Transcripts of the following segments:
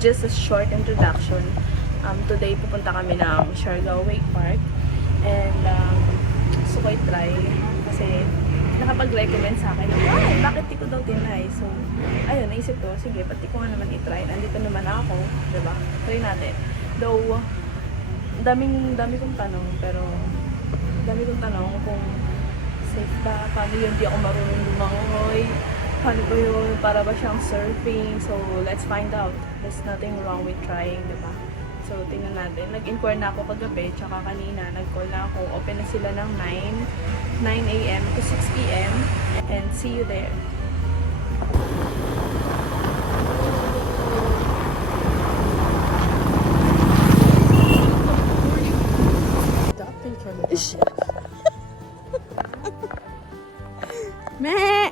just a short introduction. Today pupunta kami ng Siargao Wake Park and gusto ko i-try kasi nakapag-recommend sa akin, ay, bakit di ko daw tinry? So, ayun, naisip ko, sige, pati ko nga naman i-try. Nandito naman ako, diba? Try natin. Though, dami kong tanong, pero dami kong tanong kung safe ba, paano yun, di ako marunong lumangoy, paano ba yun, para ba siyang surfing? So, let's find out. There's nothing wrong with trying, diba? So, tingnan natin. Nag-inquire na ako kagabi, tsaka kanina, nag-call na ako. Open na sila ng 9 a.m. to 6 p.m. And see you there. Meh!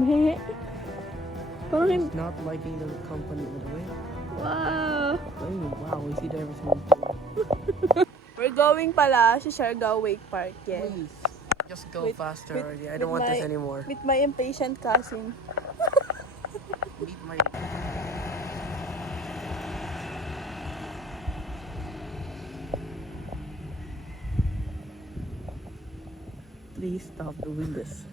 Meh! Parang hindi. Not liking the company in a way. Wow! Oh, wow, we see everything. We're going pala sa Siargao Wake Park, yes. Please, just go With- faster with- already. I with don't want this my- anymore. With my impatient cousin. Meet my. Please stop doing this.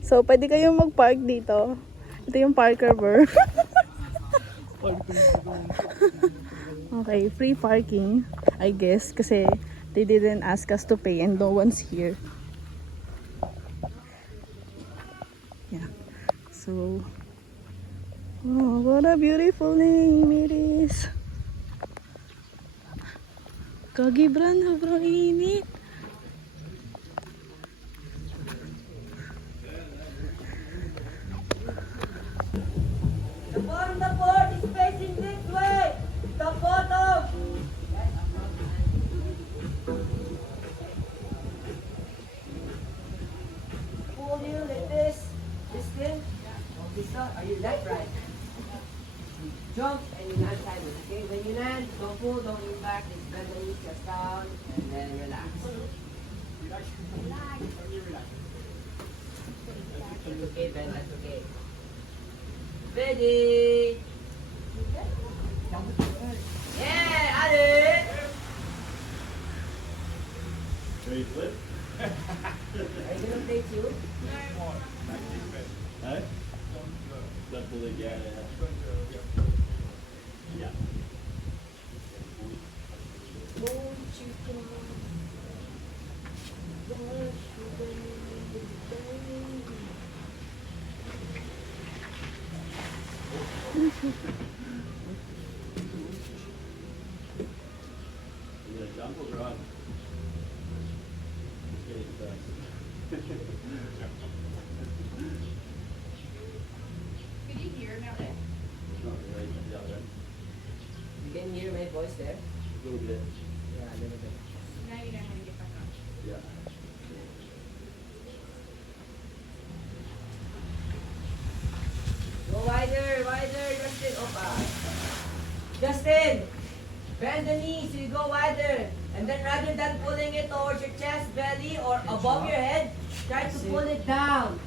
So, pwede kayong mag-park dito. Ito yung Parker Burr. Okay, free parking, I guess, kasi they didn't ask us to pay and no one's here. Yeah. So, oh, what a beautiful name it is. Kagibran, sobrang init. The board is facing this way. The bottom. Pull you like this. This thing. Okay, so are you left, right? Jump and you land sideways. Okay, when you land, don't pull, don't lean back. Just bend the knees, chest down, and then relax. It's okay, Ben. That's okay. Ready? Yeah, Ali! Ready to flip? Are you gonna play too? Huh? Left the leg, yeah. Yeah. You gonna jump or run? Okay, fast. Could you hear now? Not really, yeah, right. You can hear my voice there? A little bit, Yeah, a little bit. Now you know how to get back up. yeah. Go wider, wider, Justin. Opa. Justin! Bend the knees so you go wider. And then rather than pulling it towards your chest, belly, or above your head, try to pull it down.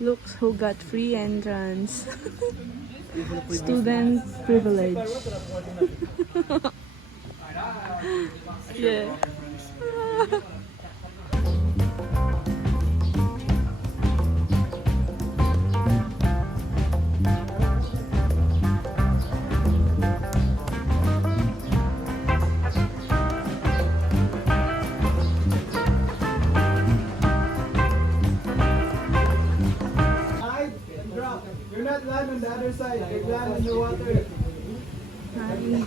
Look who got free entrance. Student privilege. Yeah. Hide and drop. You're not land on the other side. You're land on the water. Hi.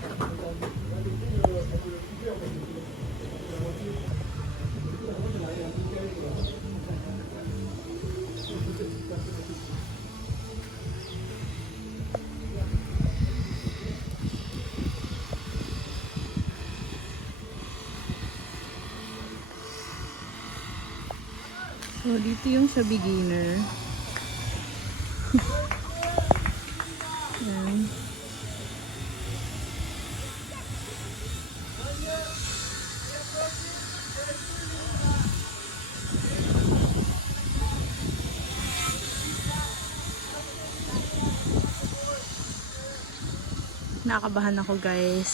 So, dito yung sa beginner. Yan. Nakabahan ako, guys.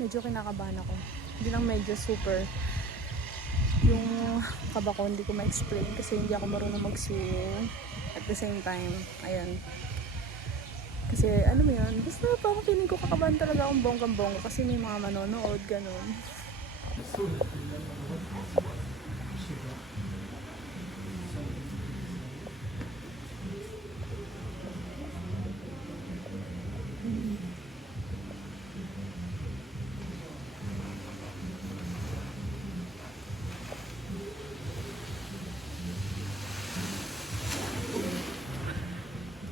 Medyo kinakabahan ako. Hindi lang medyo super. Yung kaba ko hindi ko ma-explain kasi hindi ako marunong mag-swim. At the same time, ayan. Kasi ano mo yun, basta parang feeling ko kakabahan talaga akong bonggang-bongga kasi may mga manonood, ganun.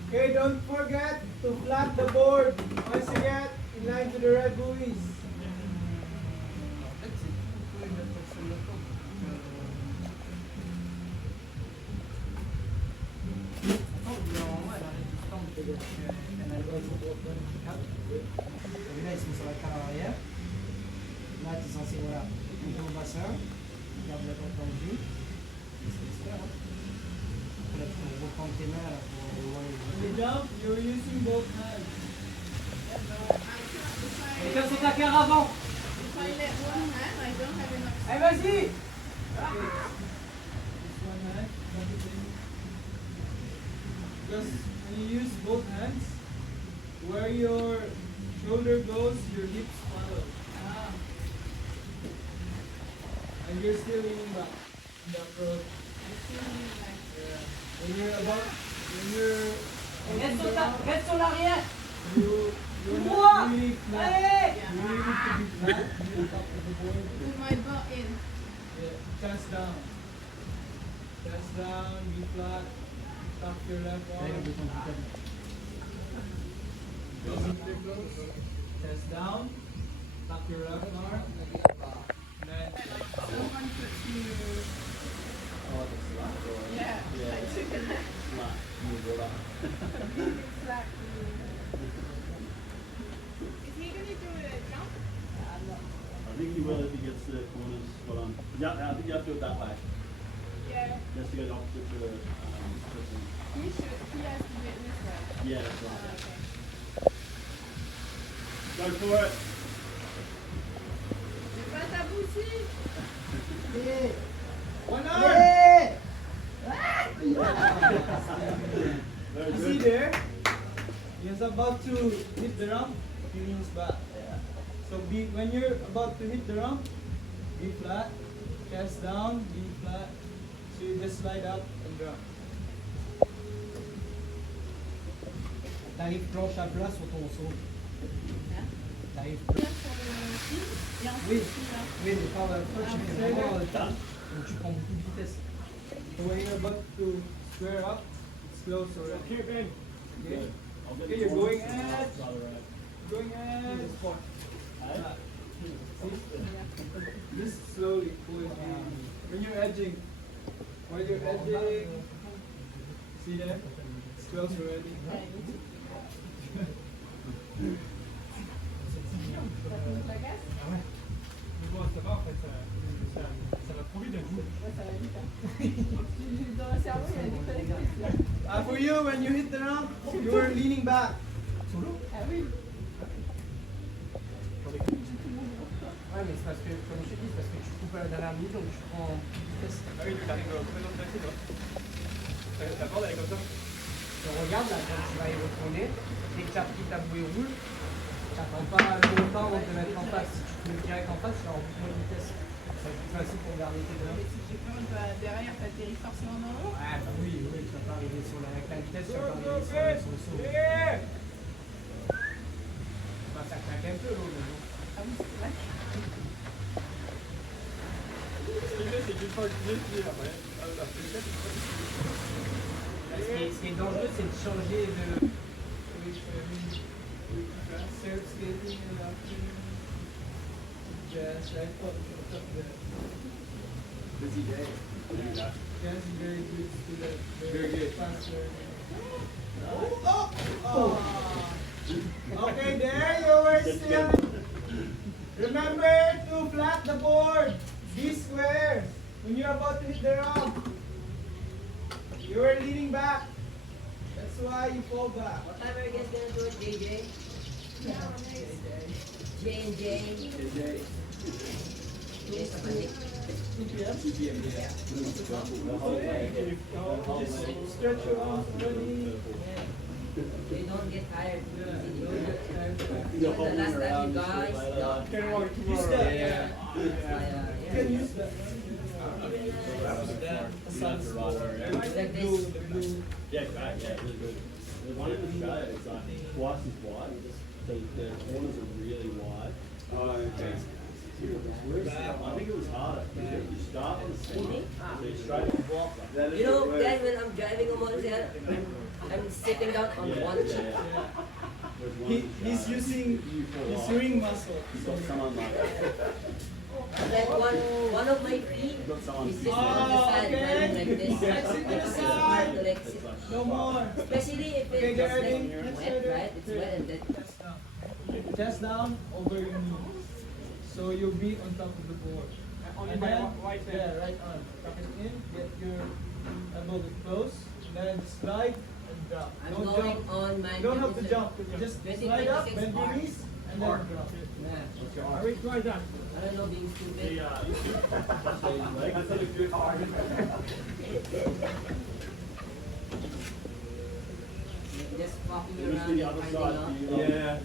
Okay, don't forget to flat the board once you get in line to the red buoys. Là, ils sont sur la carre arrière. Là, tu es censé, voilà, monter au bassin. Garde la tête tendue. C'est ce que tu fais, hein. Là, tu peux reprendre tes mains, là, pour voir les When you jump, you're using both hands. Et comme c'est ta carte avant. If I let one hand, I don't have enough. Allez, vas-y. This one hand, not the same. Because when you use both hands, where your shoulder goes, your hips follow. And you're still leaning back in the approach. Yeah. When you're Reste sur, down, reste sur l'arrière. you're Moi. not really flat. Allez. You really need to be flat near the top of the board. With my butt in. Yeah. Chest down. Chest down, be flat. Tuck your left arm. Chest down. Tuck your left arm. Then Someone puts you. Oh, the slap door. Yeah. Yeah. I took a nap. Slap. Move it up. It's like. Is he gonna do a jump? I think he will if he gets to the corners. Hold on. Yeah, I think you have to do it that way. Yeah. Just to get opposite to the person. He should. He has to do it this way. Yeah, that's Oh, right. okay. Go for it. C'est pas ta boutique. one arm. Very You good. see there? He's about to hit the ramp. He leans back. So when you're about to hit the ramp, be flat, chest down, be flat. So you just slide up and drop. T'arrives planche à plat sur ton saut. T'arrives Là, sur le fil, et ensuite, Oui. celui-là. Oui, mais par la fois, tu fais vraiment le tas. Donc tu prends beaucoup de vitesse. So when you're about to square up, it's close already. Here, Ben. Okay? I'll get Okay, the you're corners. going at- It's all right. Going and Hey? just slowly pull it in. When you're edging, while you're edging, see there? It's close already. hit the ramp, you were leaning back. Ouais, mais c'est parce que, comme je te dis, c'est parce que tu coupes à la dernière minute, donc tu prends vitesse. Ah oui, tu arrives complètement placé, toi. La corde, elle est comme ça. Tu regardes là, quand tu vas y retourner, dès que tu as pris ta bouée rouge, tu n'attends pas longtemps avant de te mettre en face. Si tu te mets direct en face, tu vas en plus de vitesse. C'est plus facile pour garder tes deux. Mais si j'ai peur, derrière, t'atterris forcément dans l'eau. Ouais, bah oui, oui, tu vas pas arriver sur avec la vitesse, tu vas pas arriver sur le saut. Bah, ça claque un peu l'eau, mais bon. Ah oui, c'est vrai. Ce qu'il fait, c'est qu'une fois que tu l'es, après, après le fait, Ce qui est dangereux, c'est de changer de. Surf skating and after jazz, right? busy day. Jazz is very good to that. Very good. Faster. Okay, there you were still. Remember to flat the board. Be square. When you're about to hit the ramp, you were leaning back. That's why you fall back. What time are you guys gonna do it, JJ? J and J. Yes, Nick. 2 p.m. Just stretch your arms already. They don't get tired easily. You're The last time you guys got Can walk Use tomorrow. that. Yeah. You can use that. like Blue, this. the blue. Yeah, great, yeah, really good. The one in Australia is like twice as wide, the corners are really wide. Oh, okay. I think it was harder. You start on the center, so you straight on the block. You know, guys, when I'm driving a motorcycle, I'm sitting down on one cheek. He's using his ring muscle. You've got someone like Like one of my feet you've got someone is sitting on the side, running like this. Let's sit to the It's side. hard to like sit. No more. Especially if Okay, it's just get ready. like Let's wet, get right? It's wet and then Chest down over your knee. So you'll be on top of the board. Only And by then, right hand. yeah, right arm. Tuck it in, get your elbow close, then slide and drop. I'm Don't going jump. on my You don't have to music. jump. Just slide up, bend your knees, and then drop. Yeah. Alright, try that. I don't know, being stupid. That's a good Just walking Here's around the and other finding side out. for you. Yeah.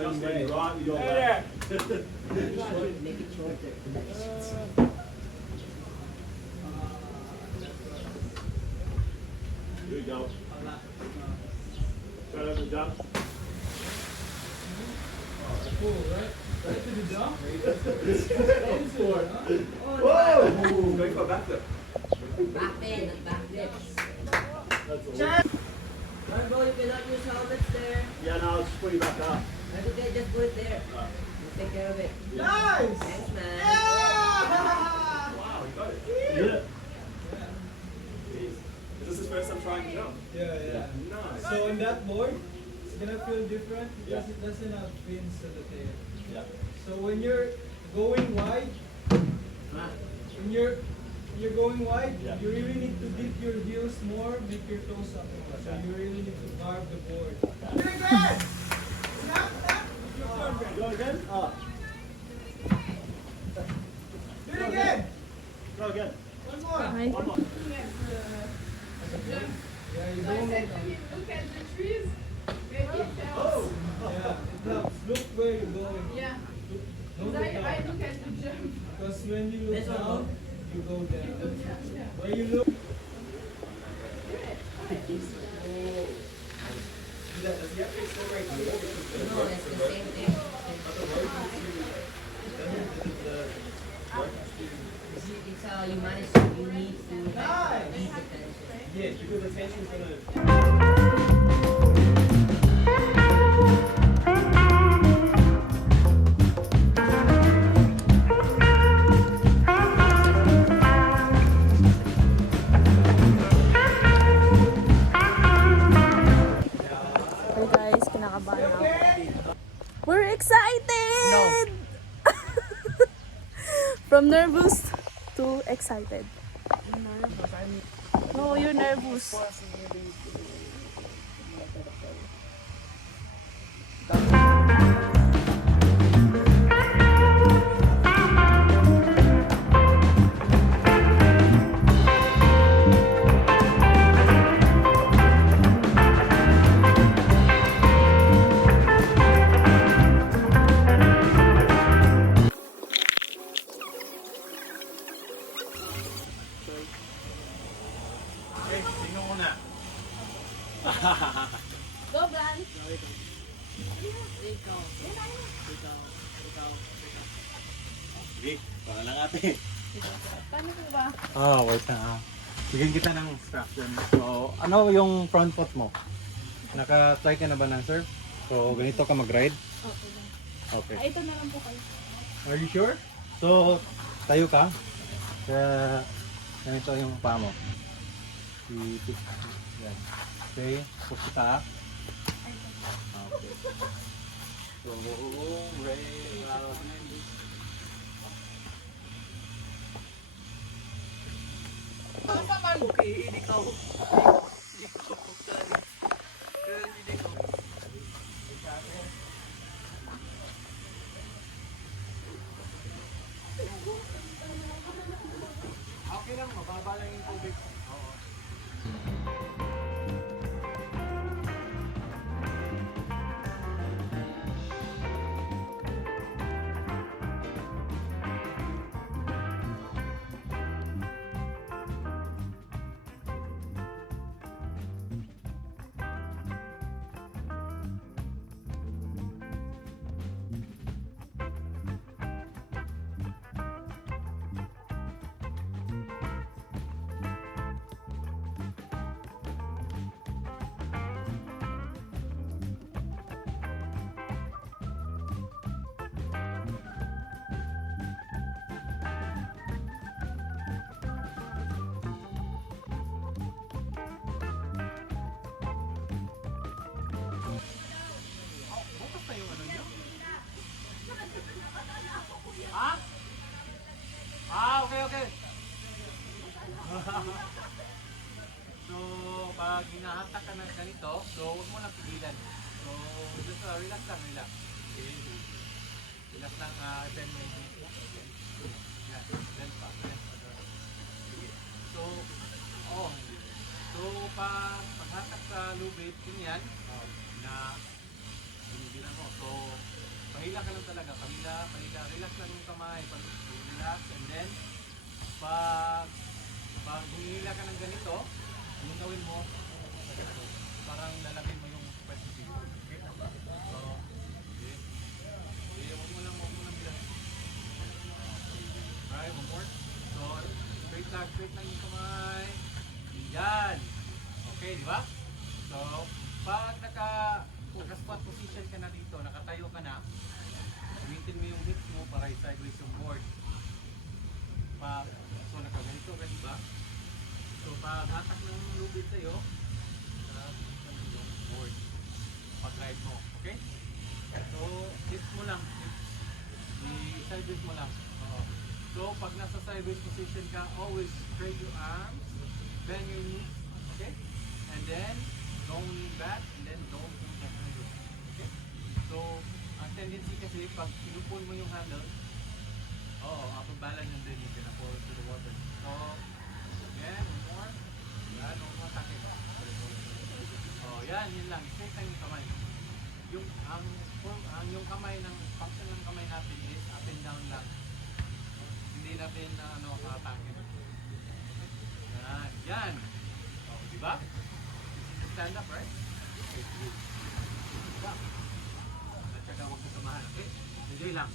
Just be right with your Hey back. Make it shorter. Here we go. Try to jump. Cool, right? Right to the jump. Whoa! Going for back flip. Back pain, not back flips. That's all. Alright, bro, you cannot use helmets there. Yeah, no, I'll just put you back up. That's okay, just put it there. You take care of it. Nice! Thanks, man. Yeah! Wow, you got it. Yeah. Is this his first time trying to jump? Yeah. Nice. So on that board, it's gonna feel different Yeah. because it doesn't have fins at the tail. Yeah. So when you're going wide, when you're going wide, Yeah. you really need to dip your heels more, make your toes up more. So you really need to guard the board. Do it again! Snap, snap! Go again? Oh, Do it again! go again. One more! Hi. One more. Looking at the jump. Yeah, you So I don't said to him, look at the trees. Maybe it helps. Yeah, it helps. Look where you're going. Yeah. Don't Because look I down. look at the jump. Because when you look This one, down, you go You down. go down, yeah. When you look, No, it's the same thing. It's how you manage, you need to ease the tension. Yes, because the tension's gonna. Hey guys, kinakabahan ako. We're excited! From nervous to excited. No, you're nervous. Sige, para lang ate. Paano po ba? Wait na Bigyan kita ng instruction. So, ano yung front foot mo? Naka-try ka na ba ng surf? So, ganito ka mag-ride? Okay lang. Okay. Ito na lang po kayo. Are you sure? So, tayo ka. Kaya, ganito yung paa mo. Yan. Okay, push kita. Okay. So, rail out. Okay, hindi ka. Okay lang, mababa lang yung tubig. Oo. Okay. So, pag hinahatak ka ng ganito, so huwag mo lang pigilan. So, just relax lang, relax. Okay. Relax lang, 10 minutes. Yan, then pa. Sige. So, So, paghatak sa lubid, ganyan, na binibilan mo. So, pahila ka lang talaga. Pahila. Relax lang yung kamay. Relax, and then, pag humihila ka ng ganito, anong gawin mo? Parang lalagay mo yung pwede dito. Okay? So, okay. Okay, huwag mo lang bilang. Alright, one more. So, straight lang yung kamay. Yan. Okay, di ba? So, pag naka-squat position ka na dito, nakatayo ka na, gamitin mo yung hips mo para i-sideways yung board. So, nakaganito ka, di ba? So, pag hatak ng lubid sa'yo, yung board. Pag-ride mo, okay? So, hips mo lang. I-sideways mo lang. So, pag nasa sideways position ka, always straight your arms, bend your knees, okay? And then, don't lean back, and then don't pull the handle, okay? So, ang tendency kasi, pag pinupul mo yung handle, pagbalan yung din, you can pour to the water. So, again, one more. Yan, one more take. Yun lang. Straight lang yung kamay. Yung kamay ng, function ng kamay natin is up and down lang. Hindi natin atake. Yan. Diba? Stand up, right? Okay, sige. Stop. At saka huwag mo samahan, okay? Enjoy lang.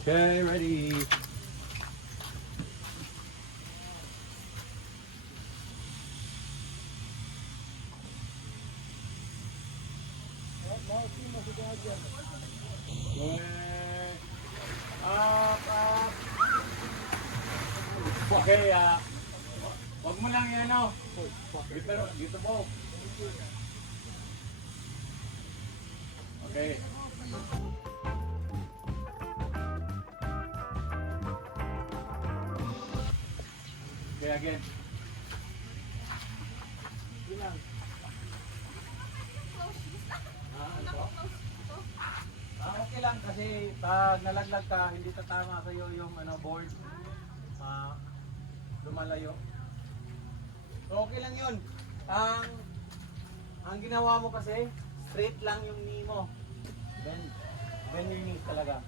Okay, ready. Okay, wag mo lang yan, dito mo. Okay. Okay, again. Okay lang kasi pag nalaglag ka, hindi tatama sa'yo yung board. Lumalayo. So okay lang yun. Ang ginawa mo kasi, straight lang yung knee mo. Bend your knees talaga.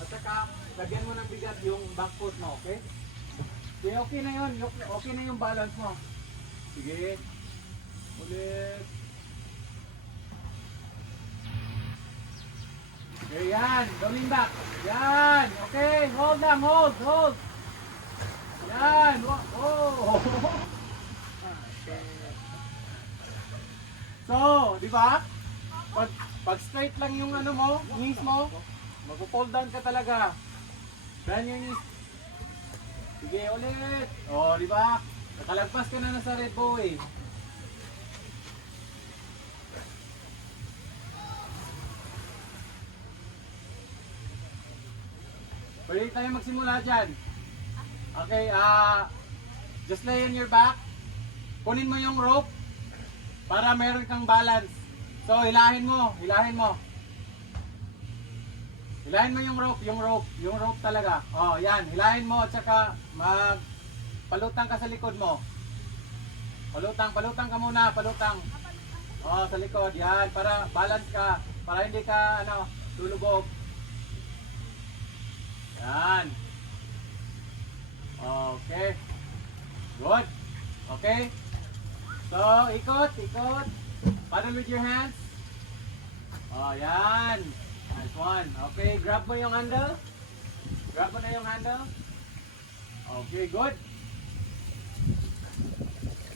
At saka, lagyan mo ng bigat yung back foot mo, okay? Okay, okay na yun. Okay na yung balance mo. Sige. Ulit. Okay, yan. Going back. Yan. Okay. Hold lang. Hold. Hold. Yan. Oh. So, di ba? Pag straight lang yung ano mo, knees mo, mag-fold down ka talaga. Bend your knees. Sige, ulit. Oh, di ba? Nakalagpas ka na sa red bow eh. Pwede tayo magsimula dyan. Okay, just lay on your back. Kunin mo yung rope para meron kang balance. So, hilahin mo, hilahin mo. Hilahin mo yung rope talaga. Oh, yan, hilahin mo at saka palutang ka sa likod mo. Palutang ka muna, palutang. Oh, sa likod, yan, para balance ka, para hindi ka, lulubog. Yan. Okay. Good. Okay. So, ikot. Paddle with your hands. Oh, yan. Nice one. Okay, grab mo yung handle. Grab mo na yung handle. Okay, good.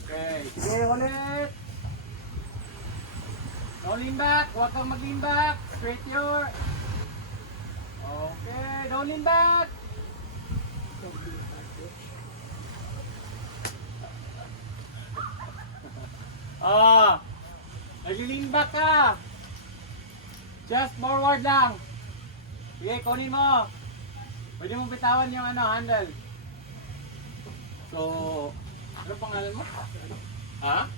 Okay, sige ulit. Don't lean back. Huwag kang mag-lean back. Straight your... Okay, don't lean back. Nag-lean back ka. Just forward lang. Sige, kunin mo. Pwede mong bitawan yung handle. So, ano pangalan mo? Ha?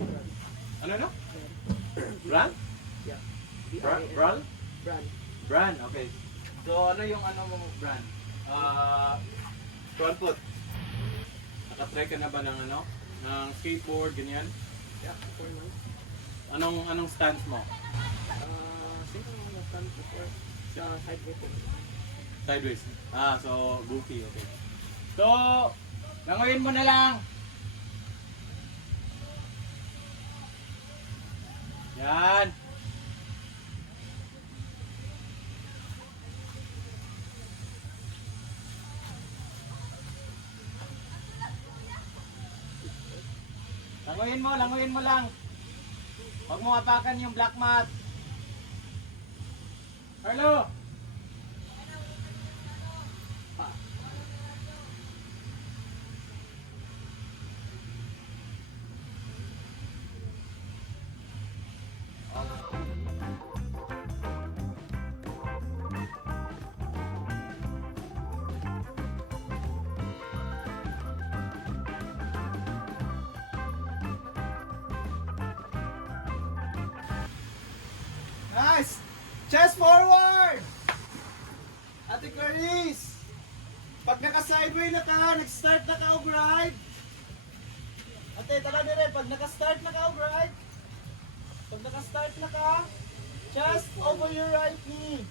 Ano? Bran? Yeah. Bran? Brand. Bran, okay. So, ano yung mo, Bran? Front foot. Nakatry ka na ba ng ng skateboard, ganyan? Yeah, for now. Anong stance mo? Same ang na-stand before sa side way. Sideways. So goofy, okay. So, langoyin mo na lang. Yan. Langoyin mo lang. Huwag mo apakan yung black mat. Carlo! Nice! Chest forward! Ate Clarice! Pag naka-sideway na ka, nag-start na ka og ride. Ate, tala dire, pag naka-start na ka og ride. Pag naka-start na ka, chest over your right knee.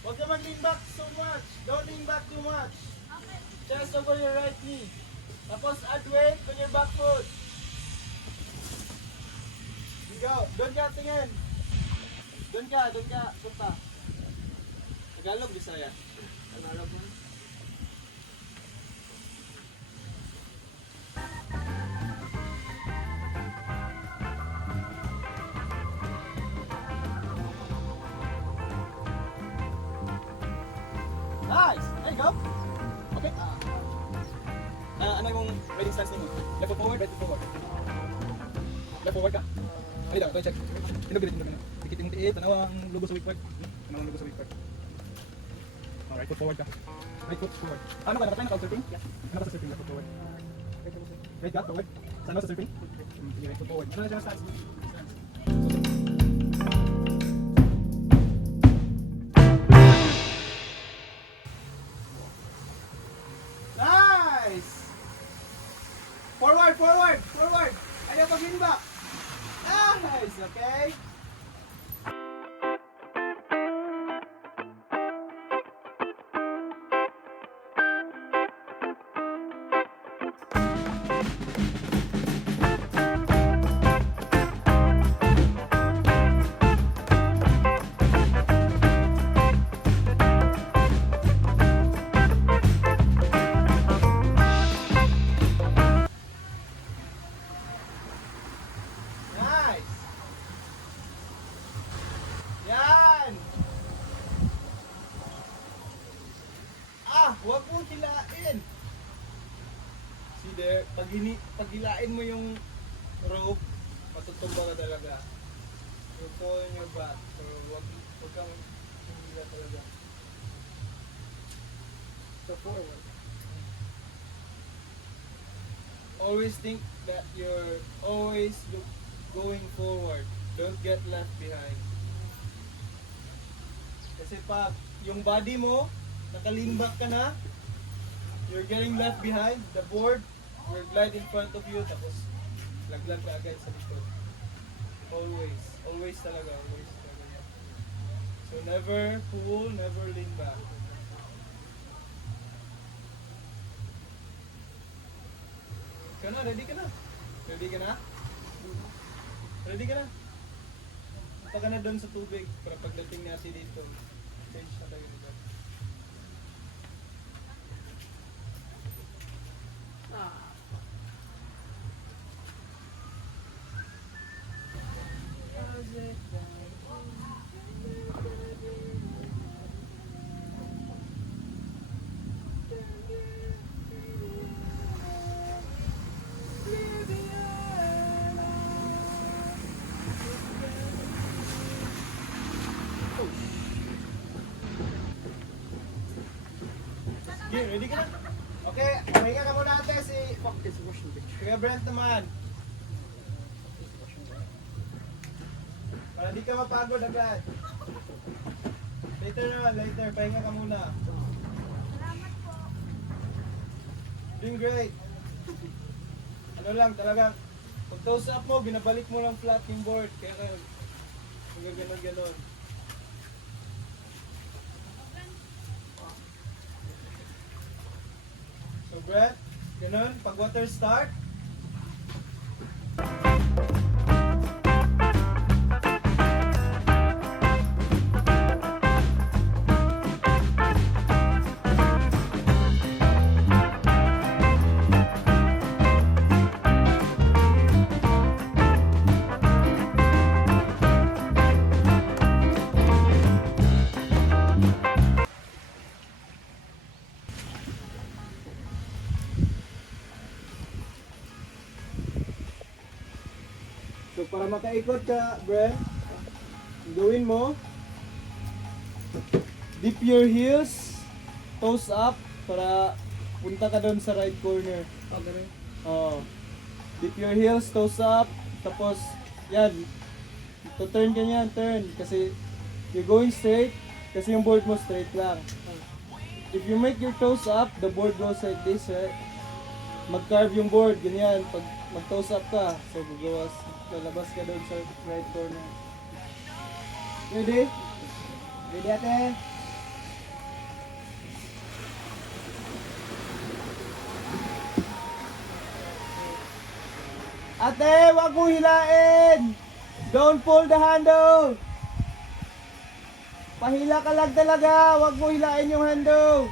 Huwag ka mag-lean back so much. Don't lean back too much. Chest over your right knee. Tapos add weight on your back foot. Go. Doon ka, tingin. Doon ka, punta. Tagalog, Bisaya. Tagalog mo. Nice! There you go. Okay. Ano yung riding stance mo? Left foot forward, right foot forward. Left forward ka. Ay, daw, check. Hinugin. Dikit yung tiit, tanaw ang logo sa weak part. Tanaw ang logo sa weak part. Right foot forward ka. Right foot forward. Ano ka, nakatry na ka surfing? Ano ka sa surfing? Left foot forward. Right ka, forward. Saan ka sa surfing? Sige, right foot forward. Ano na siya na stance? Nice! Forward! Ayaw pag-lean back. Nice! Okay? Huwag mo hilain. See there, pag hilain mo yung rope, matutumba ka talaga. You fall on your back. So, huwag kang hila talaga. So, forward. Always think that you're always going forward. Don't get left behind. Kasi pag yung body mo, naka-lean back ka na, you're getting left behind, the board will glide in front of you, tapos laglag ka agad sa likod. Always. Always talaga. Always talaga yan. So never pull, never lean back. Ka na, ready ka na? Ready ka na? Ready ka na? Punta ka na doon sa tubig para pagdating natin dito. Change na tayo dito. Okay, ready ka na? Okay, pahinga ka muna ate si Kuya Brent naman. Para di ka mapagod agad. Later na, later. Pahinga ka muna. Doing great. Ano lang, talagang pag toes up mo, binabalik mo lang flat yung board. Kaya ganon-ganon. So Brett, ganun, pag water start, so para makaikot ka, Brent, gawin mo, dip your heels, toes up, para punta ka doon sa right corner. Oh, dip your heels, toes up, tapos, yan, to turn ka niyan, turn, kasi you're going straight, kasi yung board mo straight lang. If you make your toes up, the board goes like this, right? Mag-carve yung board, ganyan, pag mag-toes up ka, so lalabas ka doon sa right corner. Ready? Ready ate? Ate, wag mo hilain! Don't pull the handle! Pahila ka lang talaga, wag mo hilain yung handle!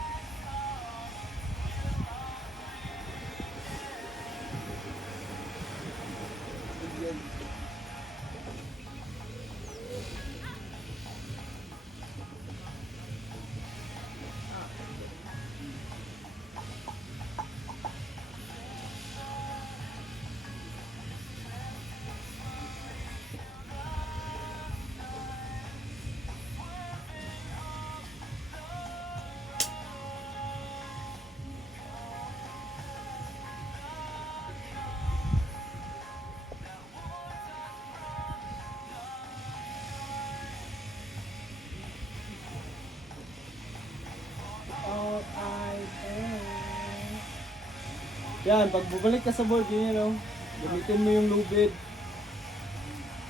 Yan, pag bumalik ka sa board, yun yun, gamitin mo yung lubid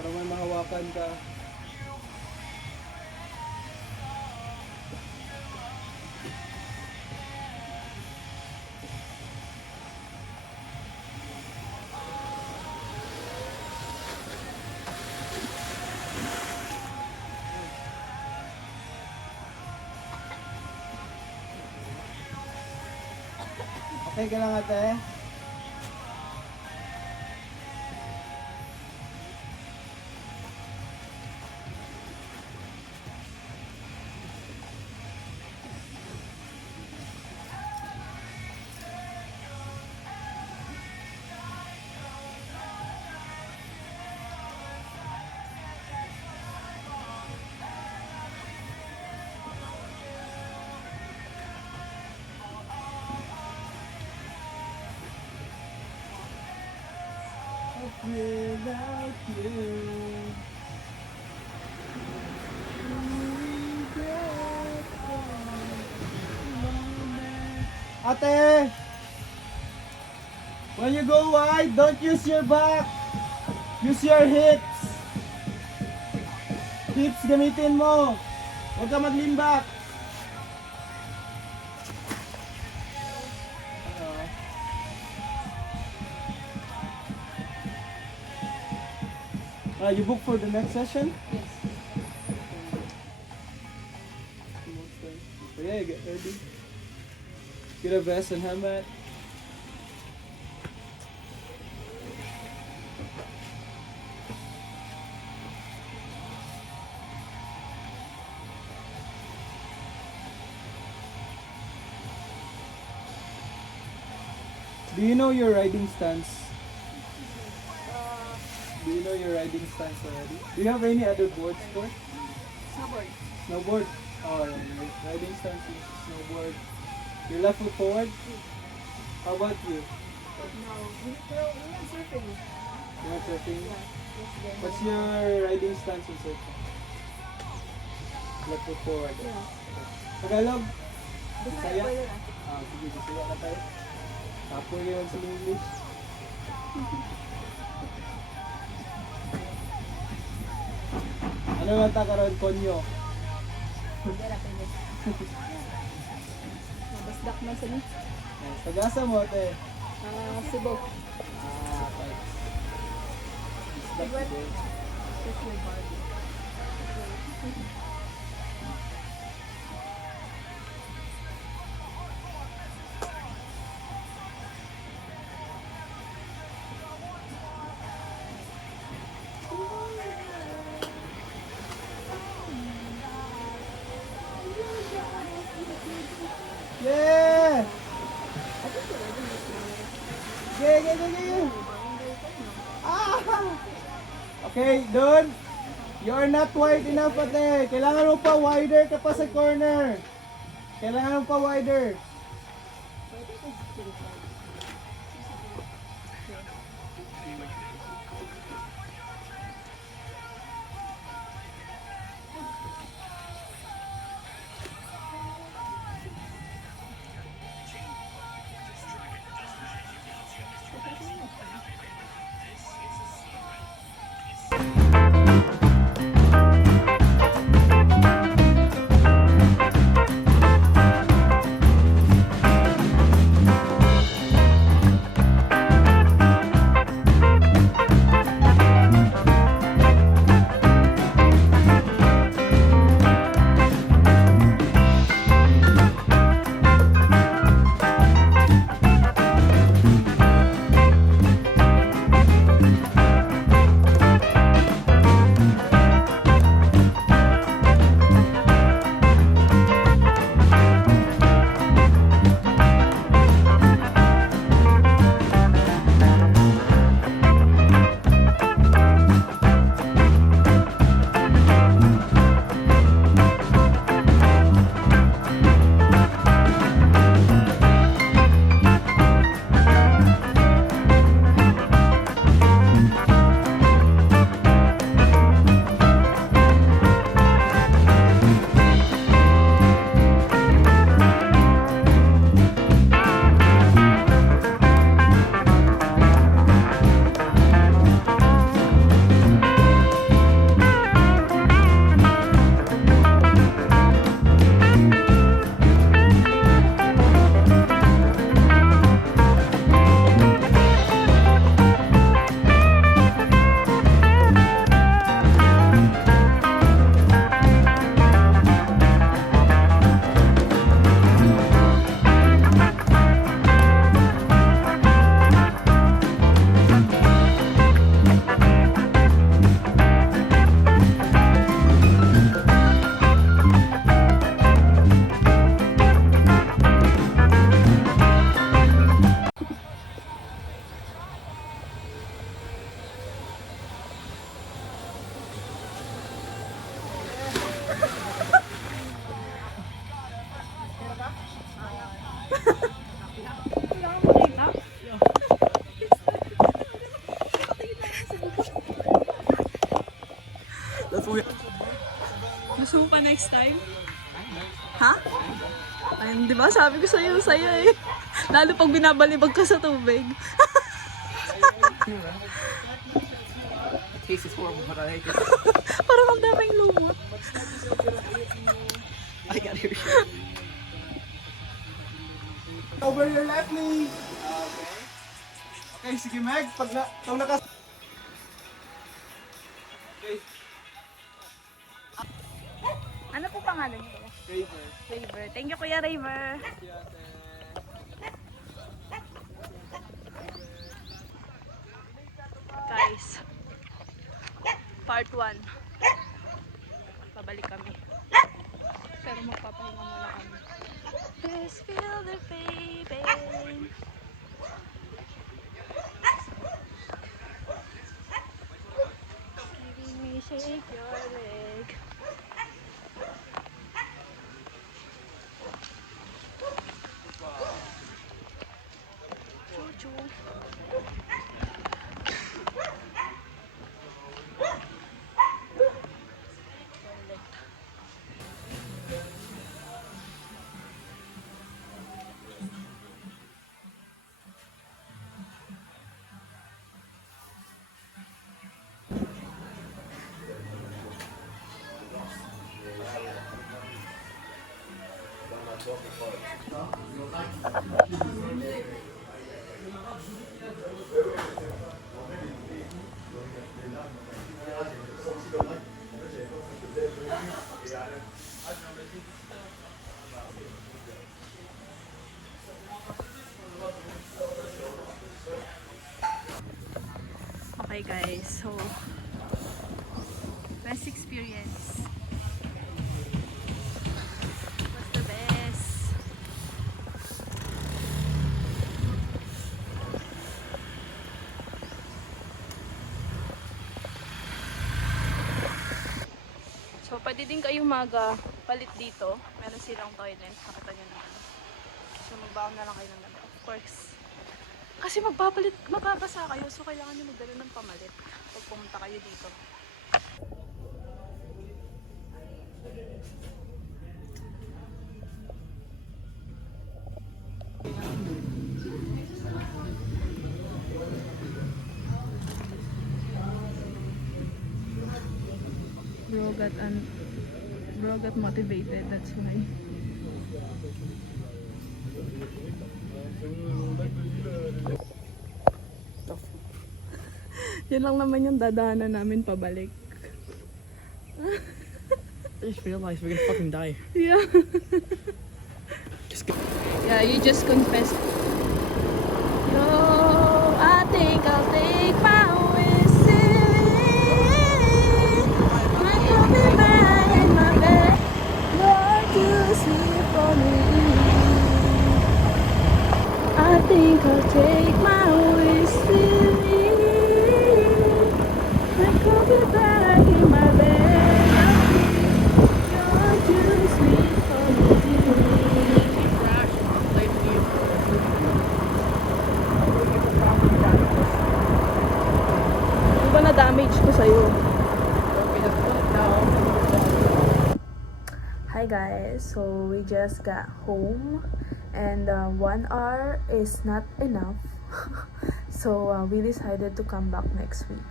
para may mahawakan ka. Okay ka lang ate? without you. Ate, when you go wide, don't use your back. Use your hips. Hips gamitin mo. Huwag ka maglimbak. You book for the next session? Yes. So yeah, get ready. Get a vest and helmet. Do you know your riding stance? Do you know your riding stance already? Do you have any other board sport? Snowboard. Snowboard? Oh, yeah. Riding stance is snowboard. Your left foot forward? How about you? No, we're surfing. You're surfing? Yes, What's your riding stance in surfing? Left foot forward. Tagalog? Bisaya? Ah, sige, Bisaya ka tayo. Tapo yun sa English. Ano naman ta karon konyo? Nabasdak man sa niya. Tagasa mo ate. Cebu. Okay. Isdak Wet. din. Just my body. Yeah! Yeah. Ah! Okay, doon. You are not wide enough ate. Kailangan mo pa wider ka pa sa corner. Kailangan mo pa wider. next time? Ha? Ay, di ba? Sabi ko sa'yo eh. Lalo pag binabalibag ka sa tubig. Taste is horrible, but I like it. Parang ang daming lumot. I got here. Over your left knee. Okay, sige Meg. Pag naka... Ano po pangalan niyo? Raver. Raver. Thank you, Kuya Raver. Guys, part 1. Pabalik kami. Pero magpapahinga muna kami. Just feel the baby. Giving me shake your leg. Choo-choo. Okay guys, so best experience. What's the best? So pwede din kayo palit dito. Meron silang toilet. Nakita nyo naman. So magbaon na lang kayo ng damit. Of course. Kasi mababasa kayo, so kailangan nyo magdala ng pamalit pag pumunta kayo dito. Bro got motivated, that's why. Yun lang naman yung dadaanan namin pabalik. I just realized we're gonna fucking die. Yeah. Just go. Yeah, you just confessed. Yo, I think I'll take my whistling. I could be back in my bed. Lord, you sleep for me. I think I'll take my whistling. I could be back in my bed. Lord, you sleep for me. Ano ba na-damage ko sa'yo? Hi guys, so we just got home and 1 hour is not enough. So we decided to come back next week.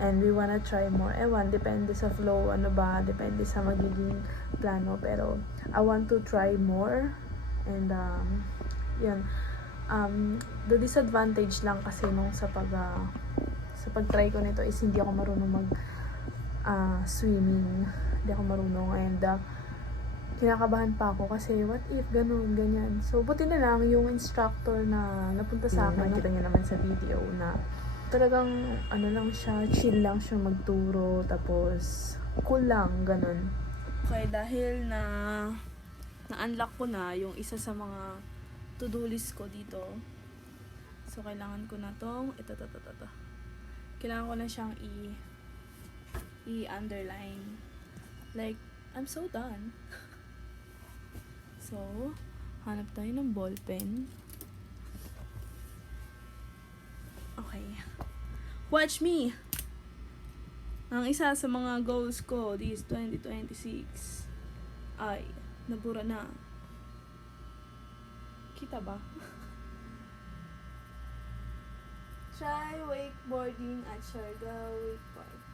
And we wanna try more. Ewan, depende sa flow, ano ba, depende sa magiging plano. Pero I want to try more. And yun. The disadvantage lang kasi nung sa pag-try ko nito is hindi ako marunong swimming. Hindi ako marunong and kinakabahan pa ako kasi what if ganun, ganyan. So buti na lang yung instructor na napunta sa akin, nakita niyo naman sa video na talagang ano lang siya, chill lang siya magturo, tapos cool lang, ganun. Okay, dahil na-unlock ko na yung isa sa mga to-do list ko dito. So, kailangan ko na tong ito. Kailangan ko na siyang i-underline. Like, I'm so done. So, hanap tayo ng ballpen. Okay. Watch me! Ang isa sa mga goals ko this 2026 ay nabura na. Kita ba? Try wakeboarding at Siargao Wake Park.